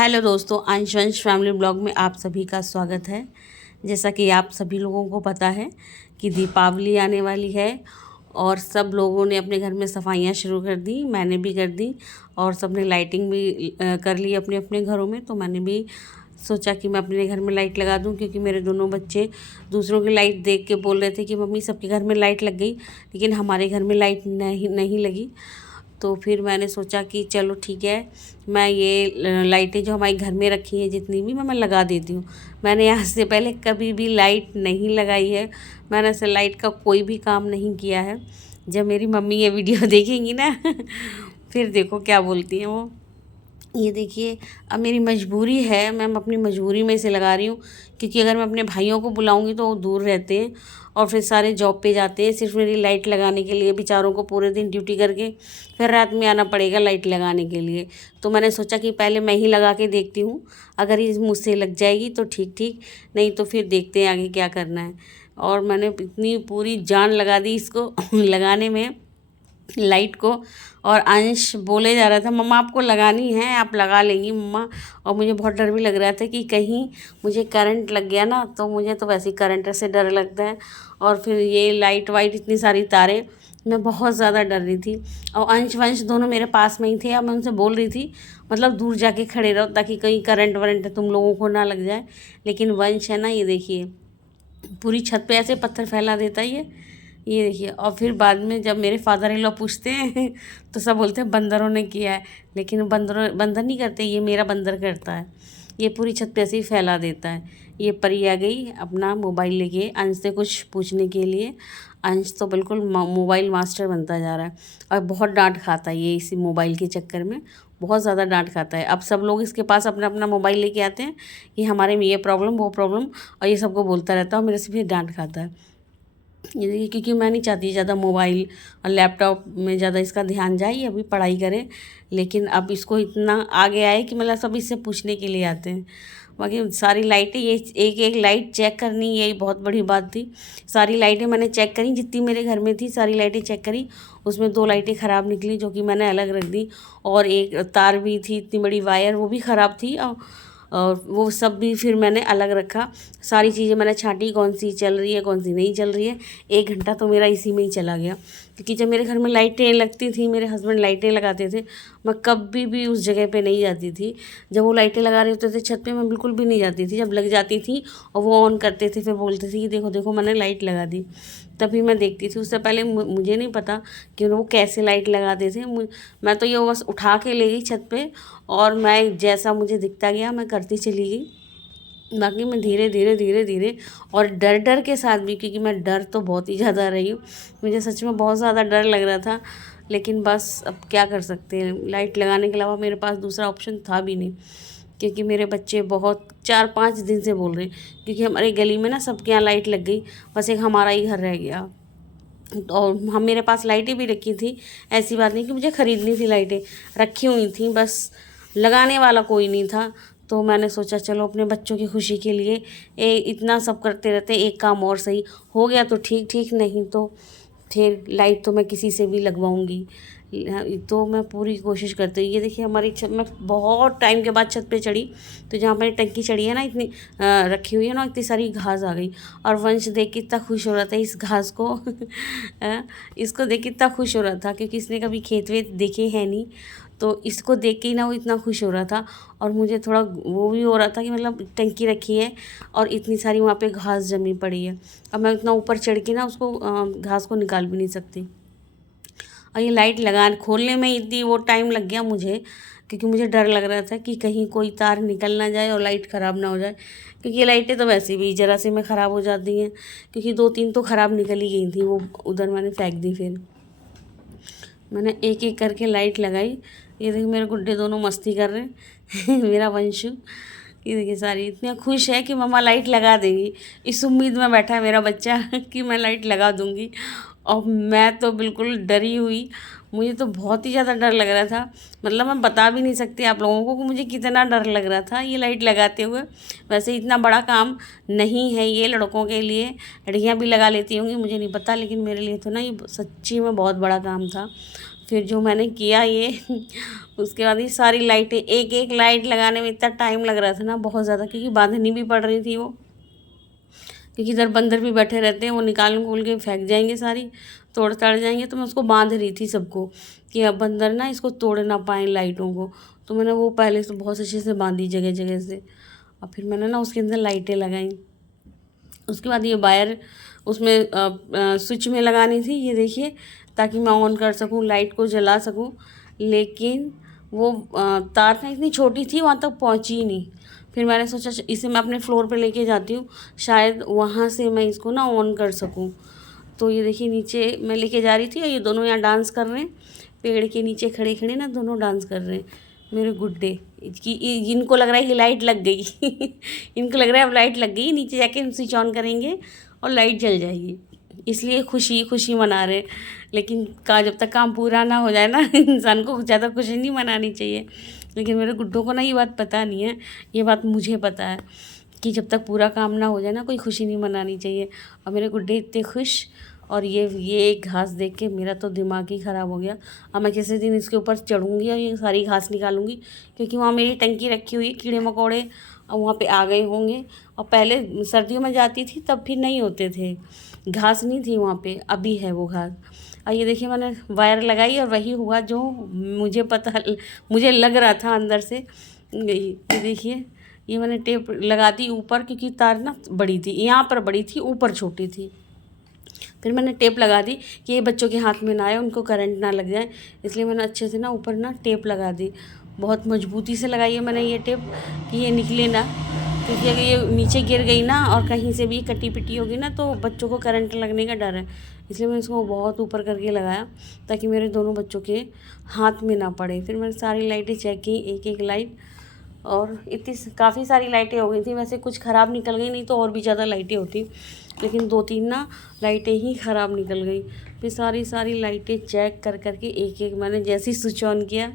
Hello दोस्तों, अंश वंश फैमिली ब्लॉग में आप सभी का स्वागत है। जैसा कि आप सभी लोगों को पता है कि दीपावली आने वाली है और सब लोगों ने अपने घर में सफाइयाँ शुरू कर दी, मैंने भी कर दी और सबने लाइटिंग भी कर ली अपने अपने घरों में। तो मैंने भी सोचा कि मैं अपने घर में लाइट लगा दूं, क्योंकि मेरे दोनों बच्चे दूसरों की लाइट देख के बोल रहे थे कि मम्मी सबके घर में लाइट लग गई, लेकिन हमारे घर में लाइट नहीं लगी। तो फिर मैंने सोचा कि चलो ठीक है, मैं ये लाइटें जो हमारे घर में रखी हैं जितनी भी मैं लगा देती हूँ। मैंने यहाँ से पहले कभी भी लाइट नहीं लगाई है, मैंने ऐसे लाइट का कोई भी काम नहीं किया है। जब मेरी मम्मी ये वीडियो देखेंगी ना फिर देखो क्या बोलती हैं वो। ये देखिए, अब मेरी मजबूरी है, मैं अपनी मजबूरी में इसे लगा रही हूँ, क्योंकि अगर मैं अपने भाइयों को बुलाऊंगी तो वो दूर रहते हैं और फिर सारे जॉब पे जाते हैं सिर्फ मेरी लाइट लगाने के लिए। बेचारों को पूरे दिन ड्यूटी करके फिर रात में आना पड़ेगा लाइट लगाने के लिए। तो मैंने सोचा कि पहले मैं ही लगा के देखती हूँ, अगर ये मुझसे लग जाएगी तो ठीक ठीक, नहीं तो फिर देखते हैं आगे क्या करना है। और मैंने इतनी पूरी जान लगा दी इसको लगाने में, लाइट को। और अंश बोले जा रहा था मम्मा आपको लगानी है, आप लगा लेंगी मम्मा। और मुझे बहुत डर भी लग रहा था कि कहीं मुझे करंट लग गया ना, तो मुझे तो वैसे ही करंट से डर लगता है। और फिर ये लाइट वाइट इतनी सारी तारें, मैं बहुत ज़्यादा डर रही थी। और अंश वंश दोनों मेरे पास में ही थे। अब मैं उनसे बोल रही थी मतलब दूर जाके खड़े रहो ताकि कहीं करंट वरंट तुम लोगों को ना लग जाए। लेकिन वंश है ना, ये देखिए पूरी छत पे ऐसे पत्थर फैला देता है ये देखिए। और फिर बाद में जब मेरे फादर इन लॉ पूछते हैं तो सब बोलते हैं बंदरों ने किया है, लेकिन बंदर नहीं करते, ये मेरा बंदर करता है। ये पूरी छत पे ऐसे ही फैला देता है। ये परी आ गई अपना मोबाइल लेके अंश से कुछ पूछने के लिए। अंश तो बिल्कुल मोबाइल मास्टर बनता जा रहा है और बहुत डांट खाता है ये इसी मोबाइल के चक्कर में, बहुत ज़्यादा डांट खाता है। अब सब लोग इसके पास अपना अपना मोबाइल लेके आते हैं कि हमारे में ये प्रॉब्लम वो प्रॉब्लम, और ये सबको बोलता रहता है और मेरे से भी डांट खाता है। ये देखिए, क्योंकि मैं नहीं चाहती ज़्यादा मोबाइल और लैपटॉप में ज़्यादा इसका ध्यान जाए, ये अभी पढ़ाई करे। लेकिन अब इसको इतना आगे आए कि मतलब सब इससे पूछने के लिए आते हैं। बाकी सारी लाइटें, ये एक एक लाइट चेक करनी, यही बहुत बड़ी बात थी। सारी लाइटें मैंने चेक करी जितनी मेरे घर में थी, सारी लाइटें चेक करी। उसमें 2 लाइटें ख़राब निकली जो कि मैंने अलग रख दी। और एक तार भी थी, इतनी बड़ी वायर, वो भी ख़राब थी और वो सब भी फिर मैंने अलग रखा। सारी चीज़ें मैंने छांटी, कौन सी चल रही है कौन सी नहीं चल रही है। 1 घंटा तो मेरा इसी में ही चला गया, क्योंकि जब मेरे घर में लाइटें लगती थी, मेरे हस्बैंड लाइटें लगाते थे, मैं कभी भी उस जगह पे नहीं जाती थी। जब वो लाइटें लगा रहे होते थे छत पे, मैं बिल्कुल भी नहीं जाती थी। जब लग जाती थी और वो ऑन करते थे, फिर बोलते थे कि देखो देखो मैंने लाइट लगा दी, तभी मैं देखती थी। उससे पहले मुझे नहीं पता कि वो कैसे लाइट लगाते थे। मैं तो ये बस उठा के ले गई छत पे और मैं जैसा मुझे दिखता गया मैं करती चली गई। बाकी मैं धीरे धीरे धीरे धीरे और डर डर के साथ भी, क्योंकि मैं डर तो बहुत ही ज़्यादा रही हूँ, मुझे सच में बहुत ज़्यादा डर लग रहा था। लेकिन बस अब क्या कर सकते हैं, लाइट लगाने के अलावा मेरे पास दूसरा ऑप्शन था भी नहीं। क्योंकि मेरे बच्चे बहुत 4-5 दिन से बोल रहे हैं, क्योंकि हमारी गली में ना सबके यहाँ लाइट लग गई, बस एक हमारा ही घर रह गया। और हम मेरे पास लाइटें भी रखी थी, ऐसी बात नहीं कि मुझे ख़रीदनी थी, लाइटें रखी हुई थी, बस लगाने वाला कोई नहीं था। तो मैंने सोचा चलो अपने बच्चों की खुशी के लिए इतना सब करते रहते, एक काम और सही हो गया तो ठीक ठीक, नहीं तो फिर लाइट तो मैं किसी से भी लगवाऊंगी। तो मैं पूरी कोशिश करती हूँ। ये देखिए हमारी छत, मैं बहुत टाइम के बाद छत पे चढ़ी, तो जहाँ पर टंकी चढ़ी है ना, इतनी रखी हुई है ना, इतनी सारी घास आ गई। और वंश देख के इतना खुश हो रहा था इस घास को इसको देख के इतना खुश हो रहा था, क्योंकि इसने कभी खेत वेत देखे हैं नहीं। तो इसको देख के ही ना वो इतना खुश हो रहा था। और मुझे थोड़ा वो भी हो रहा था कि मतलब टंकी रखी है और इतनी सारी वहाँ पे घास जमी पड़ी है, अब मैं इतना ऊपर चढ़ के ना उसको घास को निकाल भी नहीं सकती। और ये लाइट खोलने में इतनी वो टाइम लग गया मुझे, क्योंकि मुझे डर लग रहा था कि कहीं कोई तार निकल ना जाए और लाइट ख़राब ना हो जाए। क्योंकि ये लाइटें तो वैसे भी ज़रा से में ख़राब हो जाती हैं, क्योंकि 2-3 तो ख़राब निकल ही गई थी, वो उधर मैंने फेंक दी। फिर मैंने एक एक करके लाइट लगाई। ये देखिए मेरे गुड्डे दोनों मस्ती कर रहे हैं मेरा वंशु, ये देखिए सारी इतना खुश है कि मम्मा लाइट लगा देंगी, इस उम्मीद में बैठा है मेरा बच्चा कि मैं लाइट लगा दूंगी। और मैं तो बिल्कुल डरी हुई, मुझे तो बहुत ही ज़्यादा डर लग रहा था। मतलब मैं बता भी नहीं सकती आप लोगों को कि मुझे कितना डर लग रहा था ये लाइट लगाते हुए। वैसे इतना बड़ा काम नहीं है ये, लड़कों के लिए, लड़कियां भी लगा लेती होंगी मुझे नहीं पता, लेकिन मेरे लिए तो ना ये सच्ची में बहुत बड़ा काम था। फिर जो मैंने किया ये उसके बाद ये सारी लाइटें, एक एक लाइट लगाने में इतना टाइम लग रहा था ना, बहुत ज़्यादा, क्योंकि बांधनी भी पड़ रही थी वो, क्योंकि इधर बंदर भी बैठे रहते हैं, वो निकाल खोल के फेंक जाएंगे, सारी तोड़ ताड़ जाएंगे। तो मैं उसको बांध रही थी सबको कि अब बंदर ना इसको तोड़ ना पाएँ लाइटों को। तो मैंने वो पहले से बहुत अच्छे से बांधी जगह जगह से, और फिर मैंने ना उसके अंदर लाइटें लगाई। उसके बाद ये वायर उसमें स्विच में लगानी थी, ये देखिए, ताकि मैं ऑन कर सकूं, लाइट को जला सकूं। लेकिन वो तार ना इतनी छोटी थी, वहाँ तक पहुँची ही नहीं। फिर मैंने सोचा इसे मैं अपने फ्लोर पे लेके जाती हूँ, शायद वहाँ से मैं इसको ना ऑन कर सकूँ। तो ये देखिए नीचे मैं लेके जा रही थी, और ये दोनों यहाँ डांस कर रहे हैं, पेड़ के नीचे खड़े खड़े ना दोनों डांस कर रहे हैं मेरे गुड्डे। कि इनको लग रहा है कि लाइट लग गई इनको लग रहा है अब लाइट लग गई, नीचे जाके हम स्विच ऑन करेंगे और लाइट जल जाएगी, इसलिए खुशी खुशी मना रहे। लेकिन जब तक काम पूरा ना हो जाए ना इंसान को ज़्यादा खुशी नहीं मनानी चाहिए। लेकिन मेरे गुड्डों को ना ये बात पता नहीं है, ये बात मुझे पता है कि जब तक पूरा काम ना हो जाए ना, कोई खुशी नहीं मनानी चाहिए। और मेरे गुड्डे इतने खुश। और ये घास देख के मेरा तो दिमाग ही ख़राब हो गया। अब मैं किसी दिन इसके ऊपर चढ़ूँगी और ये सारी घास निकालूंगी, क्योंकि वहाँ मेरी टंकी रखी हुई, कीड़े मकोड़े और वहाँ पे आ गए होंगे। और पहले सर्दियों में जाती थी तब फिर नहीं होते थे, घास नहीं थी वहाँ पे, अभी है वो घास। और ये देखिए मैंने वायर लगाई और वही हुआ जो मुझे लग रहा था अंदर से। ये देखिए, ये मैंने टेप लगा दी ऊपर, क्योंकि तार ना बड़ी थी, यहाँ पर बड़ी थी, ऊपर छोटी थी। फिर मैंने टेप लगा दी कि ये बच्चों के हाथ में ना आए, उनको करंट ना लग जाए, इसलिए मैंने अच्छे से ना ऊपर ना टेप लगा दी। बहुत मजबूती से लगाई है मैंने ये टेप कि ये निकले ना, क्योंकि अगर ये नीचे गिर गई ना और कहीं से भी कटी पिटी होगी ना तो बच्चों को करंट लगने का डर है। इसलिए मैंने इसको बहुत ऊपर करके लगाया ताकि मेरे दोनों बच्चों के हाथ में ना पड़े। फिर मैंने सारी लाइटें चेक की, एक एक लाइट, और इतनी काफ़ी सारी लाइटें हो गई थी। वैसे कुछ ख़राब निकल गई, नहीं तो और भी ज़्यादा लाइटें होती, लेकिन 2-3 ना लाइटें ही ख़राब निकल गई। फिर सारी लाइटें चेक कर करके एक एक मैंने जैसे ही स्विच ऑन किया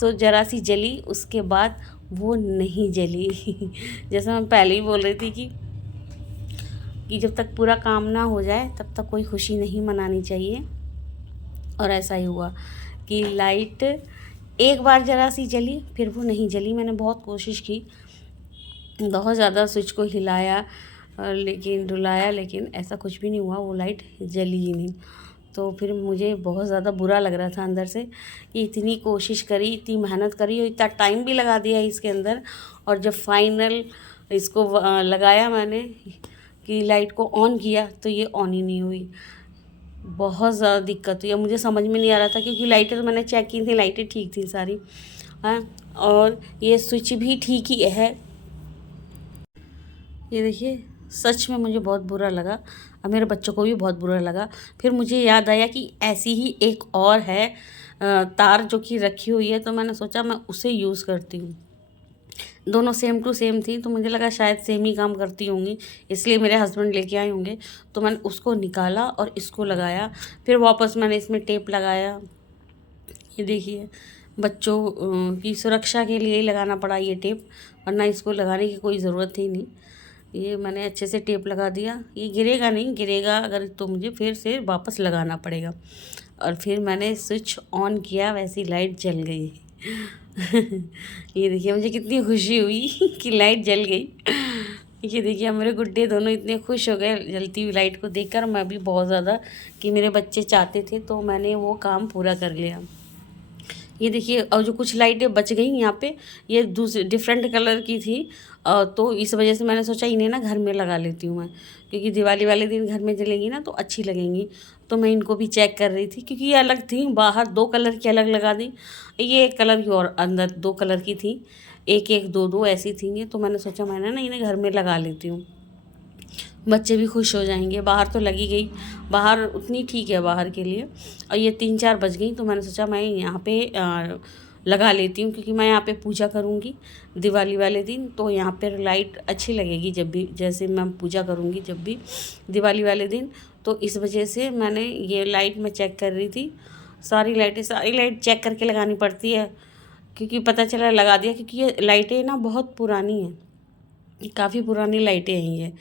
तो ज़रा सी जली, उसके बाद वो नहीं जली जैसा मैं पहले ही बोल रही थी कि जब तक पूरा काम ना हो जाए तब तक कोई खुशी नहीं मनानी चाहिए। और ऐसा ही हुआ कि लाइट एक बार ज़रा सी जली, फिर वो नहीं जली। मैंने बहुत कोशिश की, बहुत ज़्यादा स्विच को हिलाया लेकिन डुलाया, लेकिन ऐसा कुछ भी नहीं हुआ, वो लाइट जली ही नहीं। तो फिर मुझे बहुत ज़्यादा बुरा लग रहा था अंदर से कि इतनी कोशिश करी, इतनी मेहनत करी और इतना टाइम भी लगा दिया इसके अंदर, और जब फाइनल इसको लगाया मैंने कि लाइट को ऑन किया तो ये ऑन ही नहीं हुई। बहुत ज़्यादा दिक्कत हुई। अब मुझे समझ में नहीं आ रहा था, क्योंकि लाइटें तो मैंने चेक की थी, लाइटें ठीक थी सारी, हाँ, और ये स्विच भी ठीक ही है। ये देखिए, सच में मुझे बहुत बुरा लगा और मेरे बच्चों को भी बहुत बुरा लगा। फिर मुझे याद आया कि ऐसी ही एक और है तार जो कि रखी हुई है, तो मैंने सोचा मैं उसे यूज़ करती हूँ। दोनों सेम टू सेम थी, तो मुझे लगा शायद सेम ही काम करती होंगी, इसलिए मेरे हस्बैंड लेके आए होंगे। तो मैंने उसको निकाला और इसको लगाया, फिर वापस मैंने इसमें टेप लगाया। ये देखिए, बच्चों की सुरक्षा के लिए ही लगाना पड़ा ये टेप, वरना इसको लगाने की कोई ज़रूरत ही नहीं। ये मैंने अच्छे से टेप लगा दिया, ये गिरेगा नहीं, गिरेगा अगर तो मुझे फिर से वापस लगाना पड़ेगा। और फिर मैंने स्विच ऑन किया, वैसी लाइट जल गई ये देखिए मुझे कितनी खुशी हुई कि लाइट जल गई। ये देखिए मेरे गुड्डे दोनों इतने खुश हो गए जलती हुई लाइट को देखकर, मैं भी बहुत ज़्यादा, कि मेरे बच्चे चाहते थे तो मैंने वो काम पूरा कर लिया। ये देखिए, और जो कुछ लाइटें बच गई यहाँ पे, ये दूसरे डिफरेंट कलर की थी, तो इस वजह से मैंने सोचा इन्हें ना घर में लगा लेती हूँ मैं, क्योंकि दिवाली वाले दिन घर में जलेंगी ना तो अच्छी लगेंगी। तो मैं इनको भी चेक कर रही थी, क्योंकि ये अलग थी, बाहर 2 कलर की अलग लगा दी, ये एक कलर की और अंदर 2 कलर की थी, एक एक 2 ऐसी थी ये। तो मैंने सोचा मैंने ना इन्हें घर में लगा लेती हूँ, बच्चे भी खुश हो जाएंगे। बाहर तो लगी गई, बाहर उतनी ठीक है बाहर के लिए, और ये 3-4 बज गई, तो मैंने सोचा मैं यहाँ पे लगा लेती हूँ, क्योंकि मैं यहाँ पे पूजा करूँगी दिवाली वाले दिन, तो यहाँ पर लाइट अच्छी लगेगी जब भी, जैसे मैं पूजा करूँगी जब भी दिवाली वाले दिन। तो इस वजह से मैंने ये लाइट में चेक कर रही थी, सारी लाइट चेक करके लगानी पड़ती है, क्योंकि पता चला लगा दिया, क्योंकि ये लाइटें ना बहुत पुरानी हैं, काफ़ी पुरानी लाइटें हैं ये,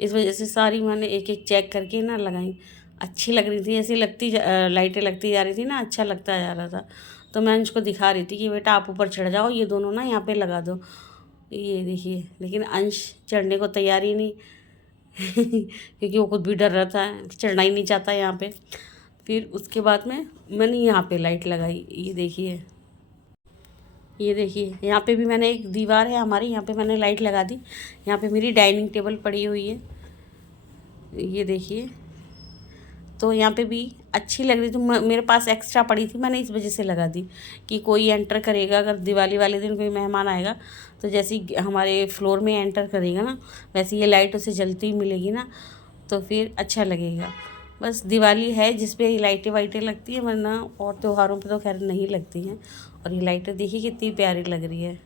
इस वजह से सारी मैंने एक एक चेक करके ना लगाई। अच्छी लग रही थी, ऐसी लाइटें लगती जा रही थी ना, अच्छा लगता जा रहा था। तो मैं अंश को दिखा रही थी कि बेटा आप ऊपर चढ़ जाओ, ये दोनों ना यहाँ पे लगा दो। ये देखिए, लेकिन अंश चढ़ने को तैयार ही नहीं क्योंकि वो खुद भी डर रहा था, चढ़ना ही नहीं चाहता यहाँ पे। फिर उसके बाद में मैंने यहाँ पे लाइट लगाई। ये देखिए यहाँ पे भी मैंने, एक दीवार है हमारी, यहाँ पे मैंने लाइट लगा दी। यहाँ पे मेरी डाइनिंग टेबल पड़ी हुई है, ये देखिए। तो यहाँ पे भी अच्छी लग रही थी, मेरे पास एक्स्ट्रा पड़ी थी, मैंने इस वजह से लगा दी कि कोई एंटर करेगा, अगर दिवाली वाले दिन कोई मेहमान आएगा तो जैसे ही हमारे फ्लोर में एंटर करेगा ना, वैसे ये लाइट उसे जलती हुई मिलेगी ना, तो फिर अच्छा लगेगा। बस दिवाली है जिस पे ये लाइटें वाइटें लगती हैं, वरना और त्योहारों पे तो खैर नहीं लगती हैं। और ये लाइटें देखिए कितनी प्यारी लग रही है।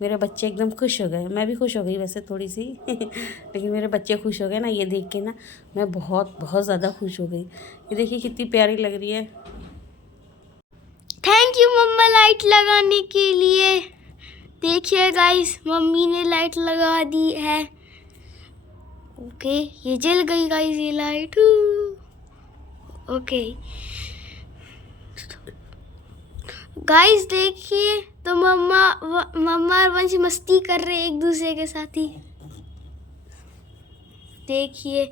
मेरे बच्चे एकदम खुश हो गए, मैं भी खुश हो गई वैसे थोड़ी सी लेकिन मेरे बच्चे खुश हो गए ना, ये देख के ना मैं बहुत बहुत ज़्यादा खुश हो गई। ये देखिए कितनी प्यारी लग रही है। थैंक यू मम्मा लाइट लगाने के लिए। देखिए गाइस, मम्मी ने लाइट लगा दी है। ओके, ये जल गई गाइस ये लाइट। ओके गाइस, देखिए तो मम्मा और वंश मस्ती कर रहे हैं एक दूसरे के साथ ही। देखिए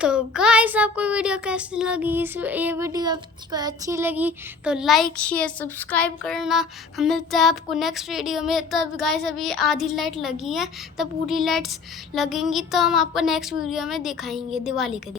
तो गाइस, आपको वीडियो कैसी लगी? ये वीडियो आपको अच्छी लगी तो लाइक शेयर सब्सक्राइब करना। हम मिलते हैं आपको नेक्स्ट वीडियो में। तब गाइस अभी आधी लाइट लगी है, तब पूरी लाइट्स लगेंगी तो हम आपको नेक्स्ट वीडियो में दिखाएंगे दिवाली के दिन।